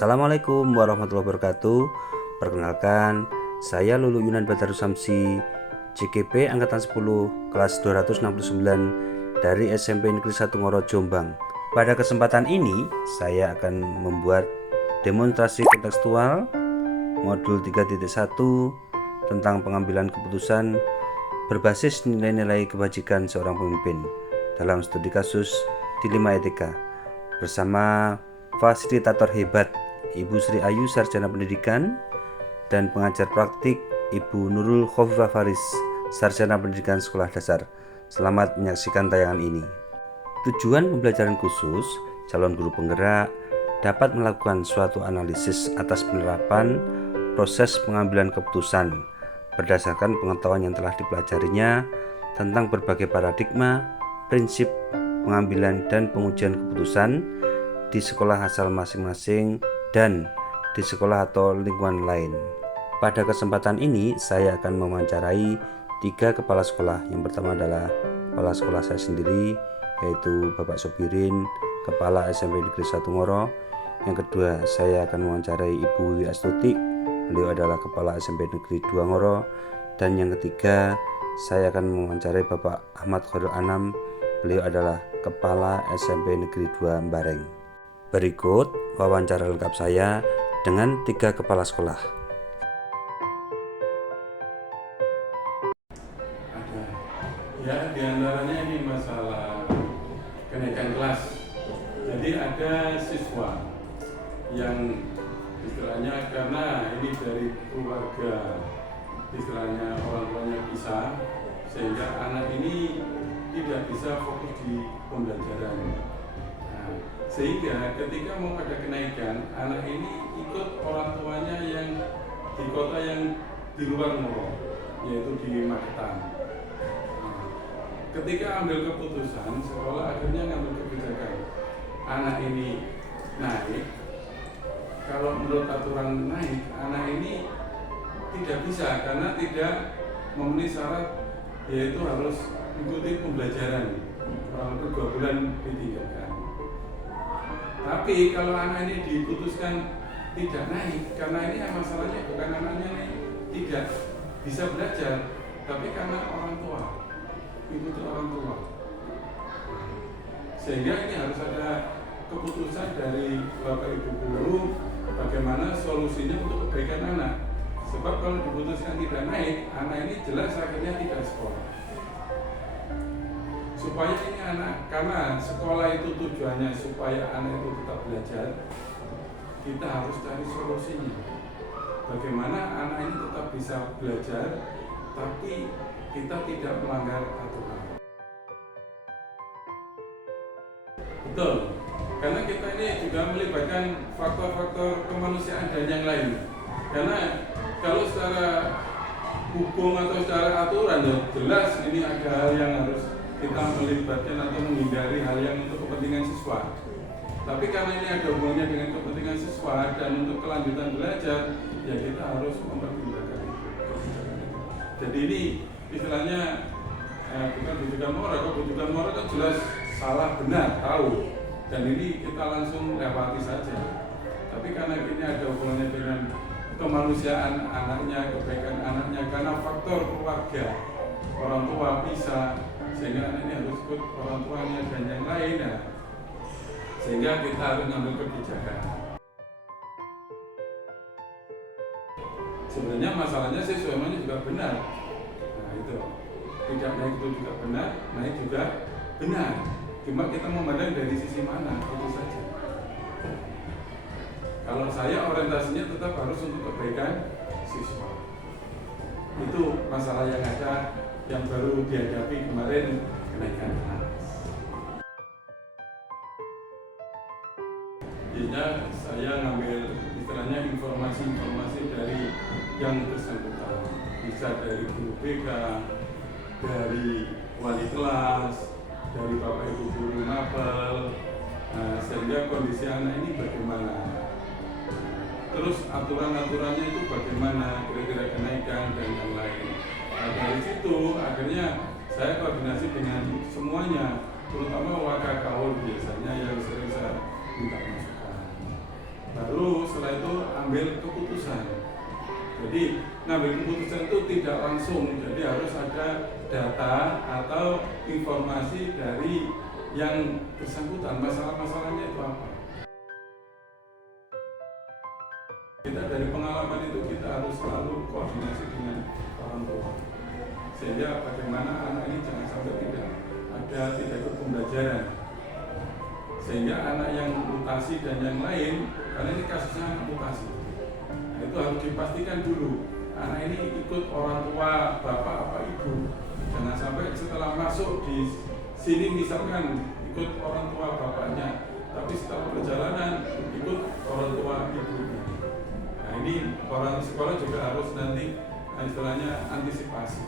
Assalamualaikum warahmatullahi wabarakatuh. Perkenalkan, saya Lulu Yunan Bataru Samsi, JKP Angkatan 10 kelas 269 dari SMP Negeri 1 Ngoro, Jombang. Pada kesempatan ini, saya akan membuat demonstrasi kontekstual modul 3.1 tentang pengambilan keputusan berbasis nilai-nilai kebajikan seorang pemimpin dalam studi kasus Dilema Etika bersama fasilitator hebat Ibu Sri Ayu Sarjana Pendidikan dan pengajar praktik Ibu Nurul Khofifah Faris Sarjana Pendidikan Sekolah Dasar. Selamat menyaksikan tayangan ini. Tujuan pembelajaran khusus, calon guru penggerak dapat melakukan suatu analisis atas penerapan proses pengambilan keputusan berdasarkan pengetahuan yang telah dipelajarinya tentang berbagai paradigma, prinsip pengambilan dan pengujian keputusan di sekolah asal masing-masing dan di sekolah atau lingkungan lain. Pada kesempatan ini saya akan mewawancarai 3 kepala sekolah. Yang pertama adalah kepala sekolah saya sendiri, yaitu Bapak Sobirin, Kepala SMP Negeri 1 Ngoro. Yang kedua, saya akan mewawancarai Ibu Wi Astuti, beliau adalah Kepala SMP Negeri 2 Ngoro. Dan yang ketiga, saya akan mewawancarai Bapak Ahmad Khairul Anam, beliau adalah Kepala SMP Negeri 2 Mbareng. Berikut wawancara lengkap saya dengan 3 kepala sekolah. Ada, ya diantaranya ini masalah kenaikan kelas. Jadi ada siswa yang istilahnya karena ini dari keluarga istilahnya orang tuanya pisah, sehingga anak ini tidak bisa fokus di pembelajaran. Sehingga ketika mau ada kenaikan, anak ini ikut orang tuanya yang di kota yang di luar Ngoro, yaitu di Magetan. Ketika ambil keputusan, sekolah akhirnya ngambil kebijakan anak ini naik. Kalau menurut aturan naik, anak ini tidak bisa karena tidak memenuhi syarat, yaitu harus mengikuti pembelajaran kurang lebih 2 bulan ditinggalkan. Tapi kalau anak ini diputuskan tidak naik, karena ini masalahnya bukan anaknya ini tidak bisa belajar, tapi karena orang tua, ikuti orang tua. Sehingga ini harus ada keputusan dari Bapak Ibu guru bagaimana solusinya untuk kebaikan anak. Sebab kalau diputuskan tidak naik, anak ini jelas akhirnya tidak sekolah. Supaya ini anak, karena sekolah itu tujuannya supaya anak itu tetap belajar, kita harus cari solusinya. Bagaimana anak ini tetap bisa belajar, tapi kita tidak melanggar aturan. Betul, karena kita ini juga melibatkan faktor-faktor kemanusiaan dan yang lain. Karena kalau secara hukum atau secara aturan ya jelas ini ada hal yang harus kita melibatkan atau menghindari hal yang untuk kepentingan siswa. Tapi karena ini ada hubungannya dengan kepentingan siswa dan untuk kelanjutan belajar, ya kita harus mempertimbangkan itu. Jadi ini istilahnya bukan bujukan moral, kalau bujukan moral kan jelas salah benar tahu, dan ini kita langsung lewati saja. Tapi karena ini ada hubungannya dengan kemanusiaan anaknya, kebaikan anaknya, karena faktor keluarga, orang tua bisa, sehingga anak ini harus ikut orang tuanya dan yang lain, ya. Sehingga kita harus mengambil kebijakan. Sebenarnya masalahnya siswanya juga benar. Nah itu, tidak naik itu juga benar, naik juga benar. Cuma kita memandang dari sisi mana, itu saja. Kalau saya orientasinya tetap harus untuk kebaikan siswa. Itu masalah yang ada, yang baru dihadapi kemarin, kenaikan kelas. Jadinya saya ngambil istilahnya informasi-informasi dari yang bersangkutan, bisa dari guru BK, dari wali kelas, dari Bapak Ibu guru mapel, sehingga kondisi anak ini bagaimana, terus aturan-aturannya itu bagaimana, kira-kira kenaikan dan yang lain. Nah, dari situ akhirnya saya koordinasi dengan semuanya, terutama wakakaul biasanya yang sering saya minta masukan. baru setelah itu ambil keputusan. Jadi ngambil keputusan itu tidak langsung, jadi harus ada data atau informasi dari yang bersangkutan, masalah-masalahnya itu apa. Kita dari pengalaman itu kita harus selalu koordinasi dengan orang tua, sehingga bagaimana anak ini jangan sampai tidak ikut pembelajaran, sehingga anak yang mutasi dan yang lain, karena ini kasusnya anak mutasi, nah, itu harus dipastikan dulu anak ini ikut orang tua, bapak apa ibu. Jangan sampai setelah masuk di sini misalkan ikut orang tua bapaknya, tapi setelah perjalanan ikut orang tua ibunya. Nah ini orang sekolah juga harus nanti istilahnya antisipasi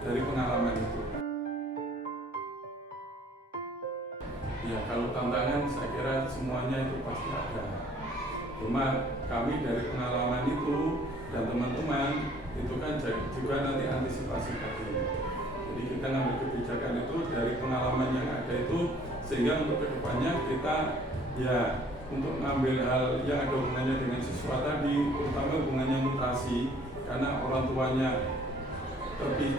dari pengalaman itu. Ya kalau tantangan saya kira semuanya itu pasti ada. Cuma kami dari pengalaman itu dan teman-teman itu kan juga nanti antisipasi tadi. Jadi kita ngambil kebijakan itu dari pengalaman yang ada itu, sehingga untuk kedepannya kita ya untuk mengambil hal yang ada hubungannya dengan siswa tadi, terutama hubungannya mutasi, karena orang tuanya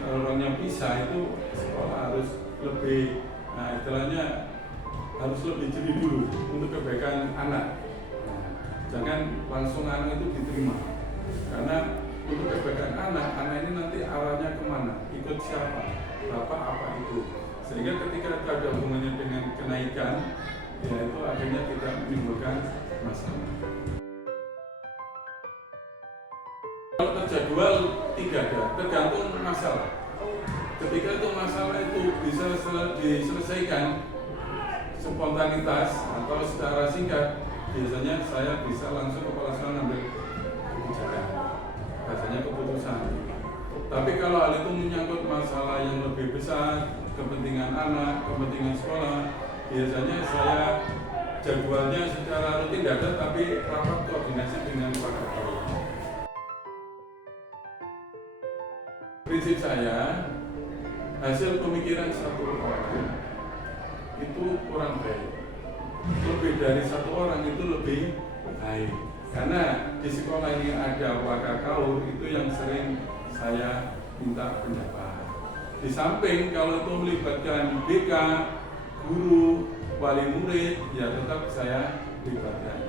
orangnya pisah, itu sekolah harus lebih, nah istilahnya harus lebih jeli dulu untuk kebaikan anak. Nah, jangan langsung anak itu diterima, karena untuk kebaikan anak ini nanti arahnya kemana, ikut siapa, bapak apa itu, sehingga ketika ada hubungannya dengan kenaikan, ya itu akhirnya tidak menimbulkan masalah. Kalau terjadwal tidak ada, tergantung masalah. Ketika itu masalah itu bisa diselesaikan spontanitas atau secara singkat, biasanya saya bisa langsung kepala sekolah ambil kebijakan, biasanya keputusan. Tapi kalau hal itu menyangkut masalah yang lebih besar, kepentingan anak, kepentingan sekolah, biasanya saya jadwalnya secara rutin tidak ada, tapi rapat koordinasi dengan Pak Kapolri. Prinsip saya, hasil pemikiran satu orang itu kurang baik. Lebih dari satu orang itu lebih baik. Karena di sekolah ini ada wakakaur, itu yang sering saya minta pendapat. Di samping kalau itu melibatkan BK, guru, wali murid, ya tetap saya libatkan.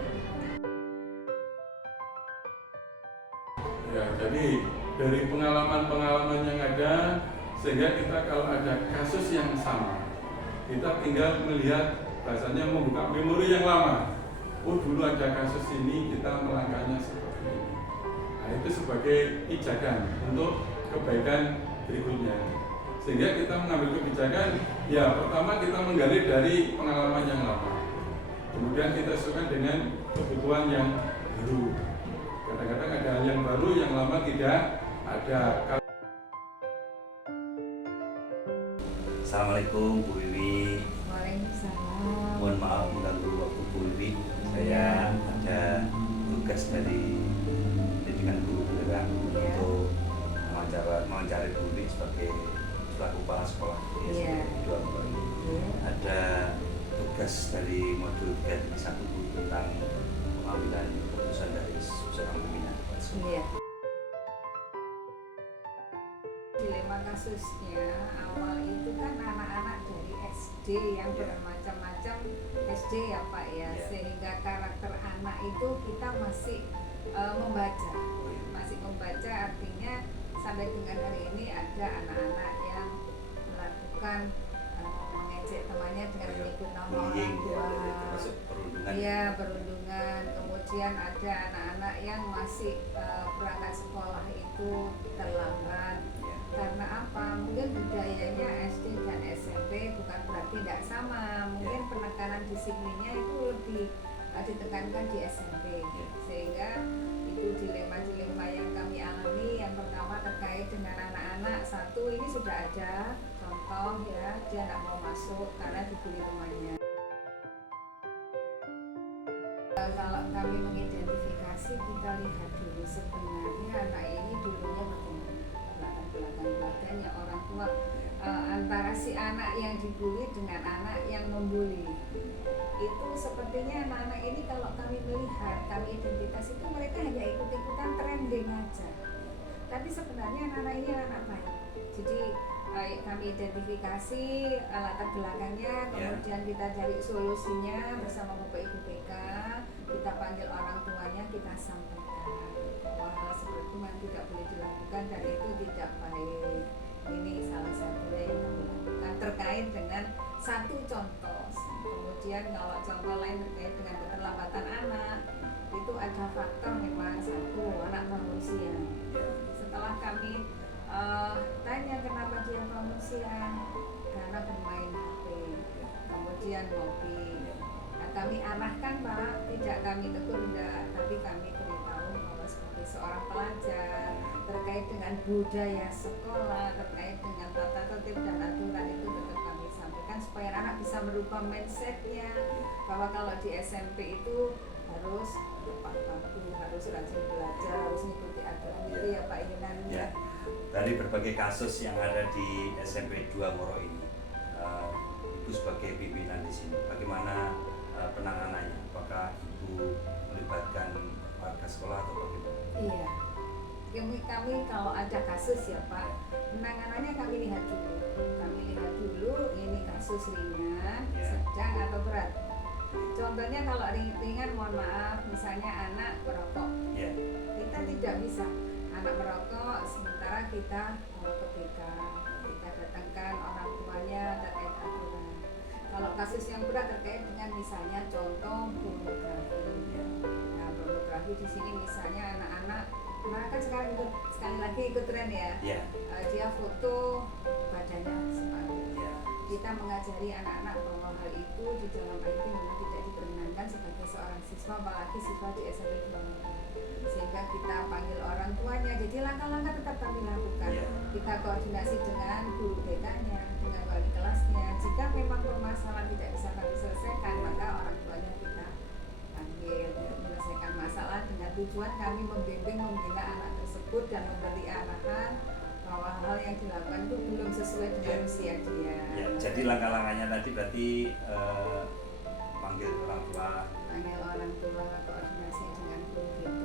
Ya, jadi dari pengalaman-pengalaman yang ada, sehingga kita kalau ada kasus yang sama, kita tinggal melihat, bahasanya membuka memori yang lama. Oh dulu ada kasus ini, kita melangkahnya seperti ini. Nah itu sebagai pijakan untuk kebaikan berikutnya. Sehingga kita mengambil kebijakan, ya pertama kita menggali dari pengalaman yang lama. Kemudian kita sesuaikan dengan kebutuhan yang baru. Kadang-kadang ada hal yang baru, yang lama tidak ada. Assalamualaikum Bu Wiwi. Waalaikumsalam. Mohon maaf mengganggu waktu Bu Wiwi. Saya ada tugas dari pendidikan guru penggerak untuk mewawancarai Bu Wiwi sebagai selaku kepala sekolah di SMP 2 ini. Ada tugas dari modul 3.1 tentang pengambilan keputusan dari seorang pembina. Iya. Dilema kasusnya awal itu kan anak-anak dari SD yang bermacam-macam SD ya Pak ya, sehingga karakter anak itu kita masih membaca, artinya sampai dengan hari ini ada anak-anak yang melakukan mengejek temannya dengan menyebut nama orang tua, perundungan. Kemudian ada anak-anak yang masih berangkat sekolah itu terlambat. Karena apa? Mungkin budayanya SD dan SMP bukan berarti tidak sama. Mungkin penekanan disiplinnya itu lebih ditekankan di SMP. Sehingga itu dilema-dilema yang kami alami. Yang pertama terkait dengan anak-anak. Satu, ini sudah ada contoh ya, dia tidak mau masuk karena dibully temannya. Kalau kami mengidentifikasi, kita lihat dulu sebenarnya anak ini dulunya bagaimana, belakang keluarganya, orang tua antara si anak yang dibully dengan anak yang membuli. Itu sepertinya anak-anak ini kalau kami melihat, kami identitas itu mereka hanya ikut-ikutan trending aja. Tapi sebenarnya anak-anak ini anak baik. Jadi kami identifikasi latar belakangnya, kemudian kita cari solusinya bersama Bapak Ibu BK. Kita panggil orang tuanya, kita sampaikan bahwa hal seperti itu memang tidak boleh dilakukan dan itu tidak baik. Ini salah satunya yang kami lakukan terkait dengan satu contoh. Kemudian kalau contoh lain terkait dengan keterlambatan anak, itu ada faktor memang satu, anak manusia. Setelah kami tanya kenapa dia manusia, karena bermain HP, kemudian ngopi. Nah, kami arahkan Pak, tidak kami tegur enggak, tapi kami beritahu bahwa sebagai seorang pelajar terkait dengan budaya sekolah, terkait dengan tata tertib dan aturan itu tetap kami sampaikan supaya anak bisa merubah mindsetnya bahwa kalau di SMP itu harus tepat waktu, harus rajin belajar, harus mengikuti aturan itu ya Pak Yunan. Ya. Dari berbagai kasus yang ada di SMP 2 Ngoro ini, Ibu sebagai pimpinan di sini, bagaimana penanganannya? Apakah Ibu melibatkan warga sekolah atau bagaimana? Iya, kami kalau ada kasus ya Pak, penanganannya kami lihat dulu ini kasus ringan, sedang atau berat. Contohnya kalau ringan, mohon maaf, misalnya anak merokok, kita tidak bisa anak merokok sementara kita bawa ke BK, kita datangkan orang tuanya terkait aturan. Kalau kasus yang berat terkait dengan misalnya contoh pornografi, nah pornografi di sini misalnya anak-anak, nah kan sekarang sekali lagi ikut tren ya, dia foto badannya separuh. Kita mengajari anak-anak bahwa hal itu di dalam IT memang tidak diperkenankan sebagai seorang siswa, apalagi siswa di SMP 2. Sehingga kita panggil orang tuanya, jadi langkah-langkah tetap kami lakukan. Kita koordinasi dengan guru BK-nya, dengan wali kelasnya. Jika memang permasalahan tidak bisa kami selesaikan, maka orang tuanya kita panggil untuk menyelesaikan masalah dengan tujuan kami membimbing, membina anak tersebut dan memberi arahan bahwa hal yang dilakukan itu belum sesuai dengan usia dia. Jadi langkah-langkahnya tadi berarti panggil orang tua, koordinasi dengan guru BK,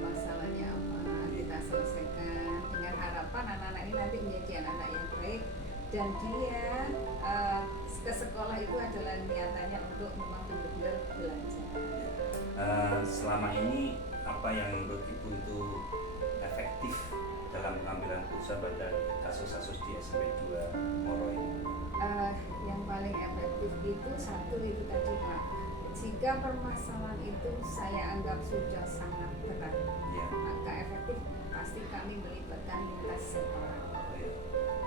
masalahnya apa, kita selesaikan dengan harapan anak-anak ini nanti menjadi anak-anak yang baik dan dia ke sekolah itu adalah niatannya untuk memang benar-benar belajar. Selama ini apa yang menurut Ibu itu efektif dalam pengambilan keputusan pada kasus-kasus di SMP 2 Ngoro ini? Yang paling efektif itu satu itu tadi Pak, jika permasalahan itu saya anggap sudah sangat berat, maka efektif pasti kami melibatkan lintas sektoral.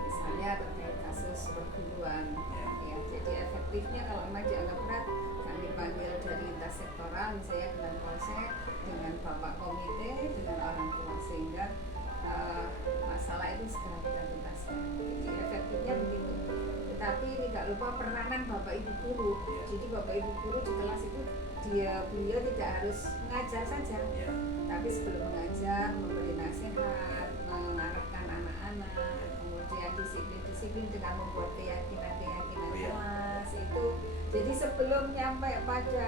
Misalnya terkait kasus perburuan, jadi efektifnya kalau memang dianggap berat, kami panggil dari lintas sektoral, misalnya dengan polsek, dengan bapak komite, dengan orang tua, sehingga masalah itu segera kita tuntaskan. Jadi efektifnya begitu. Tetapi tidak lupa peranan Bapak Ibu guru. Jadi Bapak Ibu guru di kelas itu beliau tidak harus mengajar saja, tapi sebelum mengajar memberi nasihat, mengarahkan anak-anak, kemudian disiplin dengan membuat keyakinan kelas itu. Jadi sebelum nyampe pada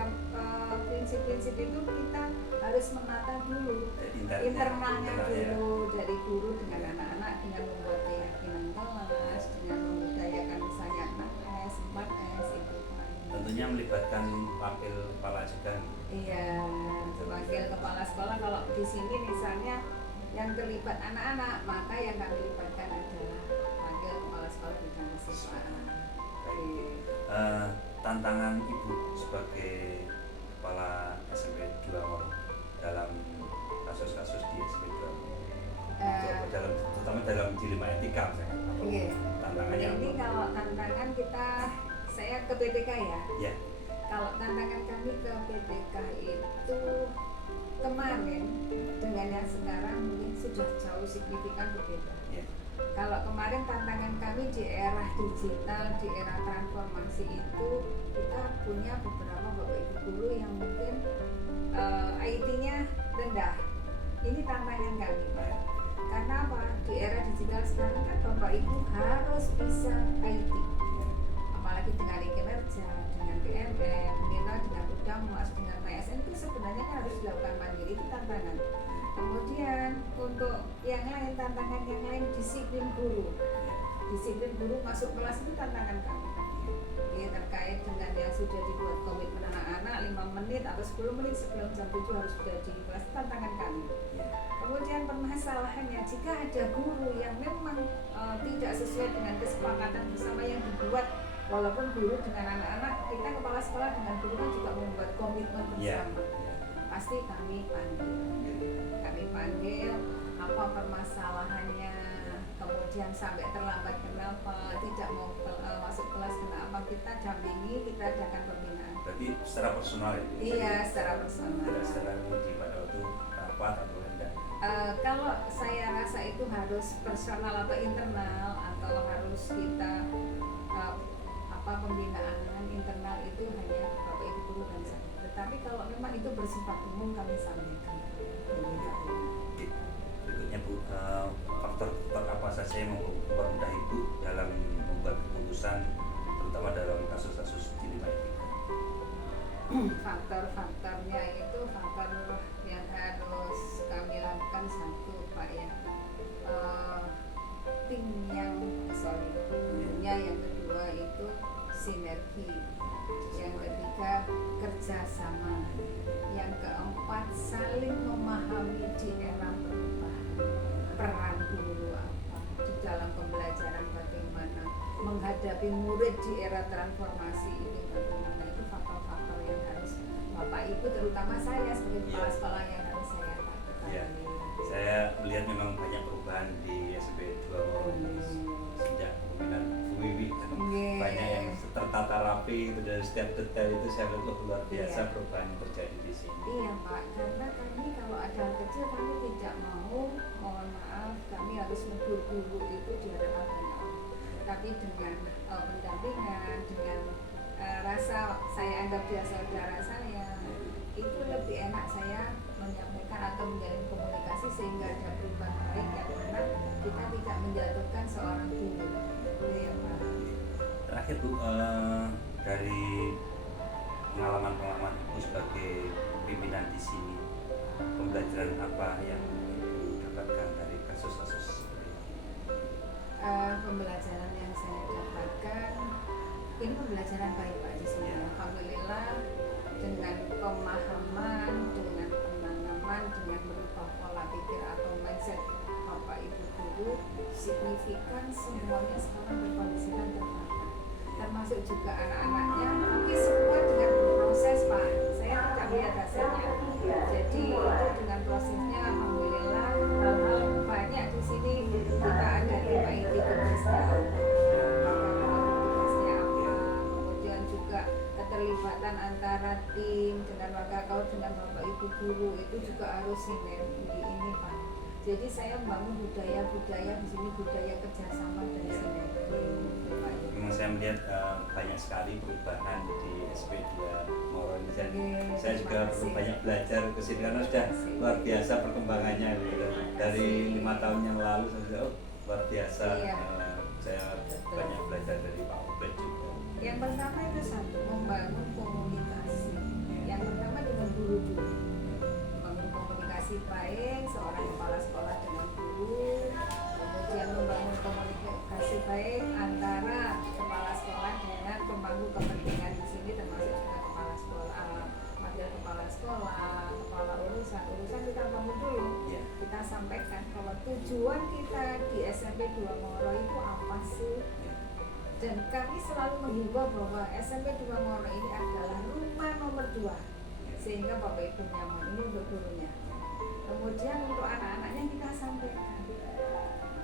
prinsip-prinsip itu kita harus menata dulu internalnya dulu dari guru dengan anak-anak, dengan membuat keyakinan kelas, dengan membudayakan misalnya 6S, 4S itu. Tentunya melibatkan wakil kepala juga. Iya, wakil kepala sekolah. Kalau di sini misalnya yang terlibat anak-anak, maka yang kami libatkan adalah wakil kepala sekolah bidang kesiswaan. Tantangan Ibu sebagai kepala SMP 2 Ngoro dalam kasus-kasus di SMP 2 terutama dalam dilema etika misalnya, tantangannya ini apa? Kalau tantangan saya ke PTK ya. Kalau tantangan kami ke PTK itu kemarin dengan yang sekarang mungkin sudah jauh signifikan berbeda. Kalau kemarin tantangan kami di era digital, di era transformasi itu kita punya beberapa Bapak Ibu guru yang mungkin IT-nya rendah. Ini tantangan kami Pak. Karena apa? Di era digital sekarang kan Bapak Ibu harus bisa IT. apalagi dengan kinerja, dengan PNM, dengan Udamas, dengan PSN itu sebenarnya kan harus dilakukan mandiri, itu tantangan. Kemudian untuk yang lain, tantangan yang lain, disiplin guru. Disiplin guru masuk kelas itu tantangan kami. Ya, terkait dengan yang sudah dibuat komitmen anak-anak 5 menit atau 10 menit sebelum jam 7 harus sudah di kelas, itu tantangan kami. Kemudian permasalahannya, jika ada guru yang memang tidak sesuai dengan kesepakatan bersama yang dibuat, walaupun guru dengan anak-anak, kita kepala sekolah dengan guru kan juga membuat komitmen bersama. Pasti kami panggil apa permasalahannya, kemudian sampai terlambat kenapa, tidak mau masuk kelas kenapa, kita dampingi, kita adakan pembinaan. Berarti secara personal ya? Iya, secara personal. Tidak secara di pada waktu rapat atau enggak? Kalau saya rasa itu harus personal atau internal, atau harus kita pembinaan internal itu hanya Bapak Ibu guru dan saya. Tetapi kalau memang itu bersifat umum kami sampaikan. Berikutnya Bu, faktor apa saja yang mempermudah Ibu dalam membuat keputusan, terutama dalam kasus-kasus dilema etika? Faktor-faktornya itu faktor yang harus kami lakukan satu Pak ya, timnya yang kedua itu sinergi, yang ketiga kerjasama, yang keempat saling memahami di era perubahan, peran guru apa di dalam pembelajaran, bagaimana menghadapi murid di era transformasi ini, bagaimana, itu faktor-faktor yang harus Bapak Ibu terutama saya sebagai kepala sekolah yang harus saya lakukan. Ya, saya melihat memang banyak perubahan di SMP 2 Moro sejak kepemimpinan Bu Wiwi. Banyak yang tertata rapi itu, dari setiap detail itu saya lihat luar biasa perubahan yang terjadi di sini. Iya Pak, karena kami kalau ada hal kecil kami tidak mau, mohon maaf, kami harus menegur guru itu di hadapan banyak orang. Tapi dengan pendampingan, dengan rasa saya anggap dia saudara saya, itu lebih enak saya menyampaikan atau menjalin komunikasi sehingga ada perubahan baik yang mana kita tidak menjatuhkan seorang guru. Ya Pak. Terakhir Bu, dari pengalaman Ibu sebagai pimpinan di sini, pembelajaran apa yang Ibu dapatkan dari kasus-kasus seperti ini? Pembelajaran yang saya dapatkan, ini pembelajaran baik Pak di sini. Alhamdulillah, dengan pemahaman, dengan penanaman, dengan berubah pola pikir atau mindset Bapak Ibu guru, signifikan semuanya sekarang berkondisikan tertata, termasuk juga anak-anaknya, tapi semua dengan proses Pak. Saya tidak lihat hasilnya. Jadi itu dengan prosesnya, alhamdulillah, hal-hal banyak di sini kita ada di IT tugasnya apa, kemudian juga keterlibatan antara tim dengan wakakau dengan Bapak Ibu guru itu juga harus sinergi ini Pak. Jadi saya membangun budaya-budaya di sini, budaya kerjasama dan sinergi. Memang saya melihat banyak sekali perubahan di SP 2 Moro ini. Saya juga banyak belajar ke sini karena sudah luar biasa perkembangannya gitu. Dari 5 tahun yang lalu saya luar biasa. Saya banyak belajar dari Pak Ubed juga. Yang pertama itu satu, membangun komunikasi. Yang pertama dengan guru dulu, membangun komunikasi baik seorang kepala sekolah dengan guru, kemudian membangun komunikasi baik antara kepala sekolah dengan pemangku kepentingan di sini, termasuk juga kepala sekolah, wakil kepala sekolah, kepala urusan kita bangun dulu. Kita sampaikan bahwa tujuan kita di SMP 2 Moro itu apa sih? Dan kami selalu menghimbau bahwa SMP 2 Moro ini adalah rumah nomor 2, sehingga Bapak Ibu nyaman, ini untuk gurunya. Kemudian untuk anak-anaknya kita sampaikan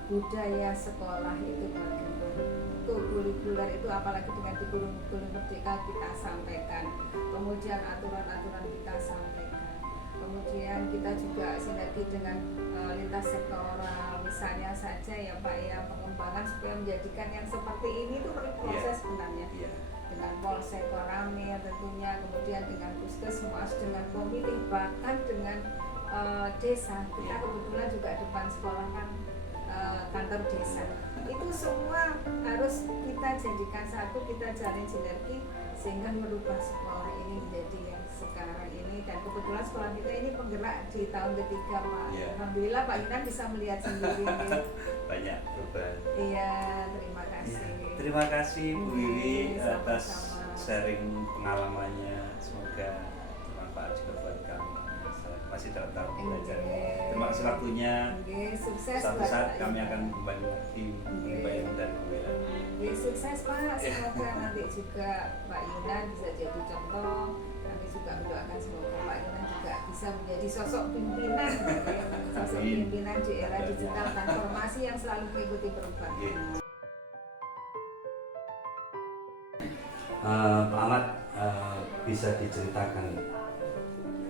budaya sekolah itu bagaimana, kurikuler itu apalagi dengan di guru merdeka kita sampaikan, kemudian aturan-aturan kita sampaikan, kemudian kita juga sinergi dengan lintas sektoral, misalnya saja ya Pak ya, pengembangan supaya menjadikan yang seperti ini itu perlu proses sebenarnya, dengan Polsek Koramil tentunya, kemudian dengan Puskesmas, dengan komite, bahkan dengan desa. Kita kebetulan juga depan sekolah kan kantor desa. Itu semua harus kita kita jadikan satu, kita jalin sinergi sehingga merubah sekolah ini menjadi yang sekarang ini. Dan kebetulan sekolah kita ini penggerak di tahun ketiga Pak. Iya. Alhamdulillah Pak Yunan bisa melihat sendiri. Banyak perubahan. Iya, terima kasih. Ya, terima kasih Bu Wiwi atas Sama-sama. sharing pengalamannya. Semoga bermanfaat juga buat kami masih dalam tahap belajar. Terima kasih waktunya. Oke, sukses Suatu buat saat Pak kami Yunan. akan kembali lagi menghubungi Pak Yunan dan Bu Wira. Oke, sukses Pak. Semoga nanti juga Pak Yunan bisa jadi contoh. Kami juga mendoakan semoga Pak Yunan juga bisa menjadi sosok pimpinan, sosok Amin. pimpinan di era digital transformasi yang selalu mengikuti perubahan. Oke. Pak Ahmad, bisa diceritakan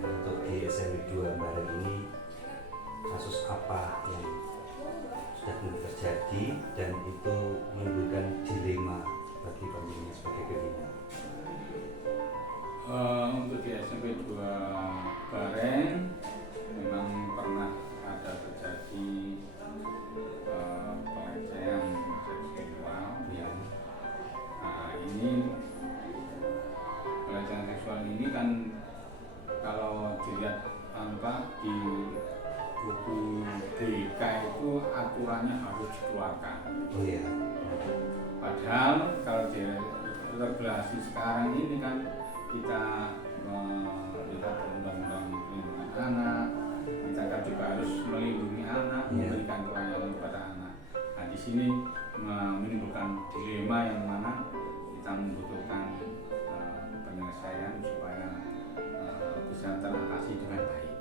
untuk di SMP 2 Bareng ini kasus apa yang sudah pernah terjadi dan itu menimbulkan dilema bagi pembimbing sebagai pimpinan? Untuk di SMP 2 Bareng memang pernah ada terjadi pelecehan seksual ya. Nah, ini pelecehan seksual ini kan kalau dilihat di buku DK itu aturannya harus dikeluarkan. Oh iya. Padahal kalau di regulasi sekarang ini kan kita melihat undang-undang perlindungan anak, kita kan juga harus melindungi anak, memberikan pelayanan kepada anak. Nah, di sini menimbulkan dilema yang mana kita membutuhkan penyelesaian supaya bisa teratasi dengan baik.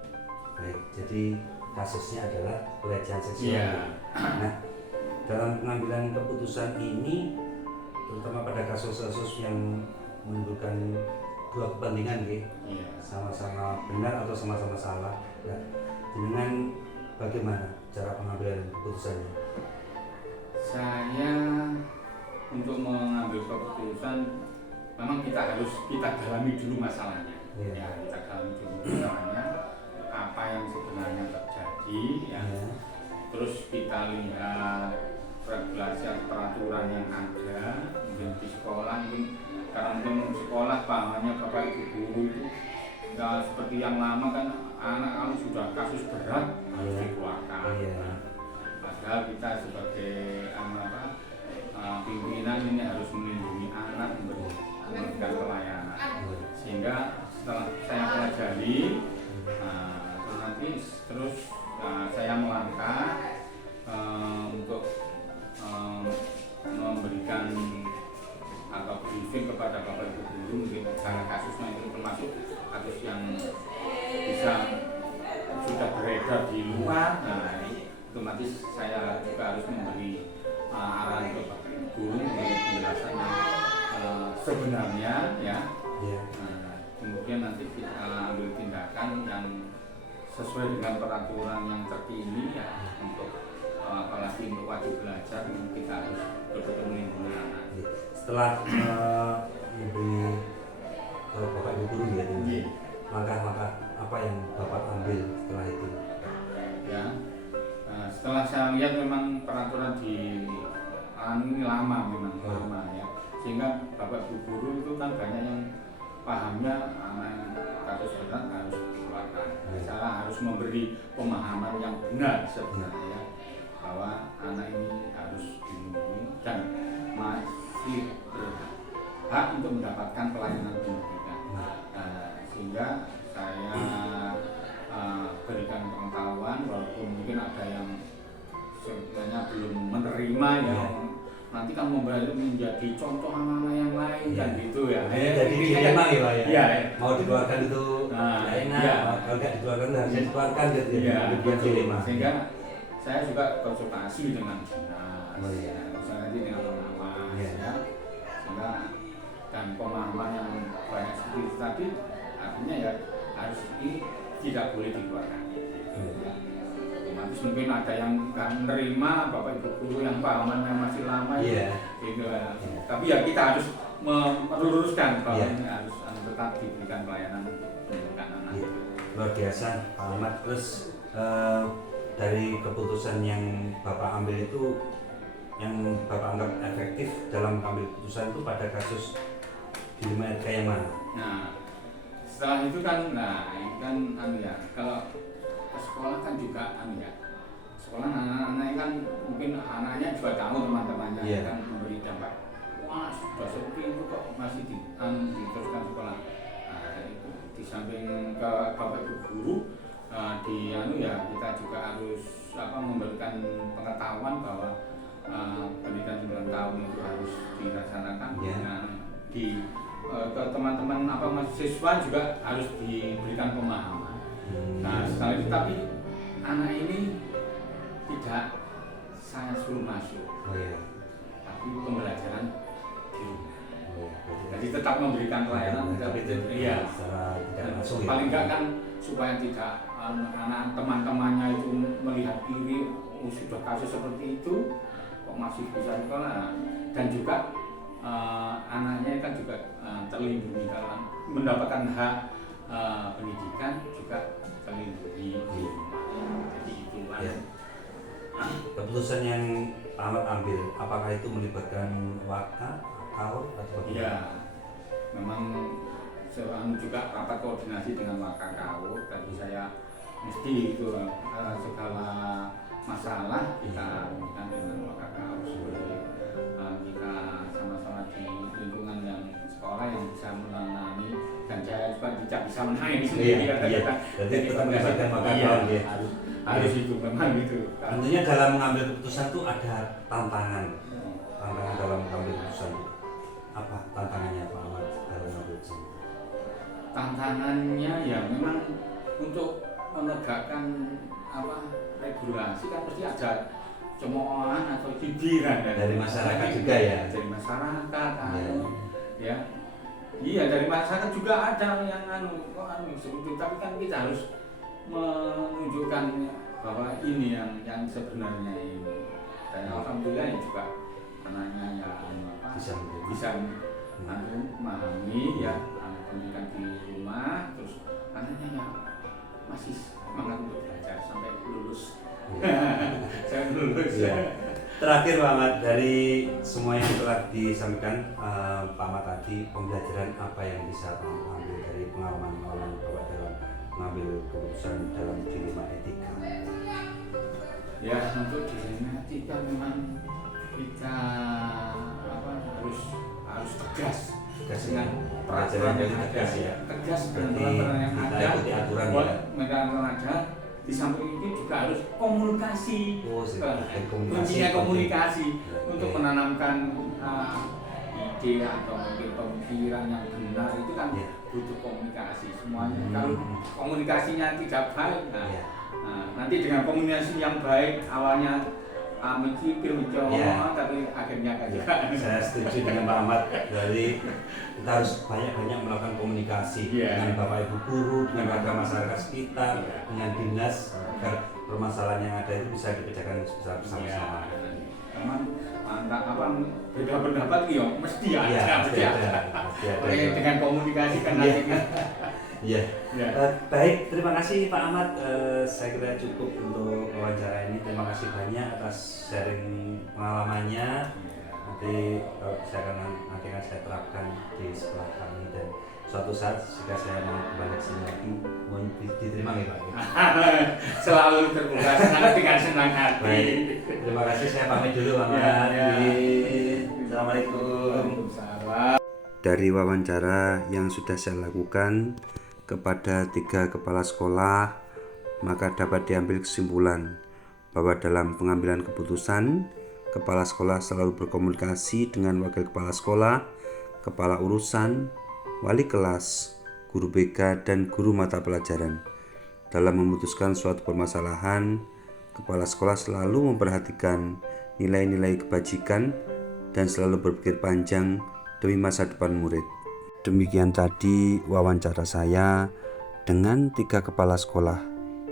Baik, jadi kasusnya adalah pelecehan seksual. Iya. Nah, dalam pengambilan keputusan ini, terutama pada kasus-kasus yang menimbulkan dua kepentingan, Iya. sama-sama benar atau sama-sama salah. Nah, dengan bagaimana cara pengambilan keputusannya? Saya untuk mengambil keputusan memang kita dalami dulu masalahnya. Iya. Ya, kita dalami dulu masalahnya, apa yang sebenarnya terjadi ya. Iya. Terus kita lihat regulasi atau peraturan yang ada mungkin di sekolah, mungkin karena mungkin sekolah pahamnya Bapak Ibu guru itu ya seperti yang lama kan, anak kalau sudah kasus berat harus dikeluarkan. Iya. Padahal kita sebagai pimpinan ini harus melindungi anak, memberikan pelayanan. Sehingga setelah saya pelajari, terus saya melangkah untuk memberikan atau briefing kepada Bapak Ibu guru, mungkin karena kasusnya itu termasuk kasus yang bisa sudah beredar di luar. Nah, otomatis saya juga harus memberi arahan ke Bapak Ibu guru, memberi penjelasan yang sebenarnya ya. Kemudian nanti kita ambil tindakan yang sesuai dengan peraturan yang terkini ya, untuk apalagi untuk wajib belajar kita harus betul-betul melindungi anak. Setelah memberi ke Bapak Ibu guru ya, langkah-langkah apa yang Bapak ambil setelah itu? Ya, setelah saya lihat memang peraturan di ini lama ya, sehingga Bapak Ibu guru itu kan banyak yang pahamnya anak yang kasus berat harus dikeluarkan. Saya harus memberi pemahaman yang benar sebenarnya bahwa anak ini harus dilindungi dan masih berhak untuk mendapatkan pelayanan pendidikan. Sehingga saya berikan pengetahuan, walaupun mungkin ada yang sebenarnya belum menerima ya. Nanti kan membantu menjadi contoh anak-anak yang lain kan gitu ya. Jadi dilema ya Pak ya. Iya. Mau dikeluarkan itu enak, kalau nggak dikeluarkan harusnya dikeluarkan gitu ya. Dibuat dilema. Sehingga saya juga konsultasi dengan dinas, konsultasi nanti dengan pengawas ya. Sehingga dan pemahaman yang banyak seperti itu tadi artinya ya harus ini tidak boleh dikeluarkan. Otomatis mungkin ada yang nggak menerima, Bapak Ibu guru yang pahamannya masih lama gitu. Tapi ya kita harus meluruskan bahwa ini harus tetap diberikan pelayanan pendidikan anak. Luar biasa Pak Ahmad. Terus dari keputusan yang Bapak ambil itu yang Bapak anggap efektif efektif dalam mengambil keputusan itu pada kasus di 5 RK yang mana? Nah, setelah itu kan, ini kan kalau ke sekolah kan juga sekolah anak-anak kan mungkin anaknya juga tahu teman-temannya kan memberi dampak. Wah, sudah seperti itu kok masih diteruskan sekolah. Nah, itu di samping ke bapak ibu guru, kita juga harus memberikan pengetahuan bahwa pendidikan 9 tahun itu harus dilaksanakan. Ke teman-teman mahasiswa juga harus diberikan pemahaman. Nah, sekali itu tapi anak ini tidak saya suruh masuk, tapi pembelajaran di rumah. Jadi tetap memberikan pelayanan, tapi secara tidak langsung paling enggak kan supaya tidak anak teman-temannya itu melihat iri, sudah kasus seperti itu kok masih bisa sekolah, dan juga anaknya kan juga terlindungi dalam mendapatkan hak pendidikan, juga terlindungi di rumah. Jadi itu keputusan yang Pak Ahmad ambil, apakah itu melibatkan waka, atau iya, memang saya juga rapat koordinasi dengan waka KAU, dan saya mesti itu segala masalah kita berikan dengan waka KAU supaya kita sama-sama di lingkungan yang sekolah yang bisa menangani, dan saya juga tidak bisa menangani sendiri. Jadi kita melibatkan waka KAU harus itu memang gitu. Tentunya dalam mengambil keputusan itu ada tantangan dalam mengambil keputusan itu. Apa tantangannya Pak Ahmad dalam mengambil keputusan? Tantangannya ya memang untuk menegakkan regulasi kan mesti ada cemoohan atau cibiran dari masyarakat juga ya. Dari masyarakat dari masyarakat juga ada yang seperti itu, tapi kan kita harus menunjukkan bahwa ini yang sebenarnya ini, dan alhamdulillah ya juga anaknya bisa memahami pendidikan di rumah, terus anaknya masih semangat untuk belajar sampai lulus. Saya lulus. Terakhir Pak Ahmad, dari semua yang telah disampaikan Pak Ahmad tadi, pembelajaran apa yang bisa Pak Ahmad ambil dari pengalaman Bapak dalam mengambil keputusan dalam dilema etika? Ya, untuk dilema etika memang kita harus tegas dengan peraturan yang ada, tegas dengan peraturan yang ada, aturan ada. Di samping itu juga harus komunikasi, kuncinya komunikasi untuk menanamkan ide atau mungkin pemikiran yang benar itu kan butuh komunikasi semuanya. Kalau komunikasinya tidak baik, nanti dengan komunikasi yang baik awalnya mencoba, tapi akhirnya kan saya setuju dengan Pak Ahmad. Jadi kita harus banyak-banyak melakukan komunikasi dengan Bapak Ibu guru, dengan warga masyarakat sekitar, dengan dinas, agar permasalahan yang ada itu bisa dikerjakan bersama-sama. Memang beda pendapat mesti ada. Dengan komunikasi kan nanti. Baik, terima kasih Pak Ahmad. Saya kira cukup untuk wawancara ini. Terima kasih banyak atas sharing pengalamannya. Nanti nanti akan saya terapkan di sekolah kami, dan suatu saat jika saya mau kembali ke sini lagi, mohon diterima ya Pak. Selalu terbuka dengan senang hati. Baik, terima kasih. Saya pamit dulu Pak Ahmad. Assalamualaikum. Dari wawancara yang sudah saya lakukan kepada 3 kepala sekolah, maka dapat diambil kesimpulan bahwa dalam pengambilan keputusan, kepala sekolah selalu berkomunikasi dengan wakil kepala sekolah, kepala urusan, wali kelas, guru BK, dan guru mata pelajaran. Dalam memutuskan suatu permasalahan, kepala sekolah selalu memperhatikan nilai-nilai kebajikan dan selalu berpikir panjang demi masa depan murid. Demikian tadi wawancara saya dengan 3 kepala sekolah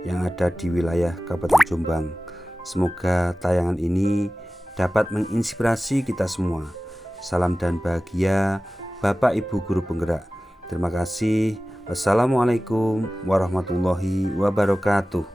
yang ada di wilayah Kabupaten Jombang. Semoga tayangan ini dapat menginspirasi kita semua. Salam dan bahagia Bapak Ibu Guru Penggerak. Terima kasih. Wassalamualaikum warahmatullahi wabarakatuh.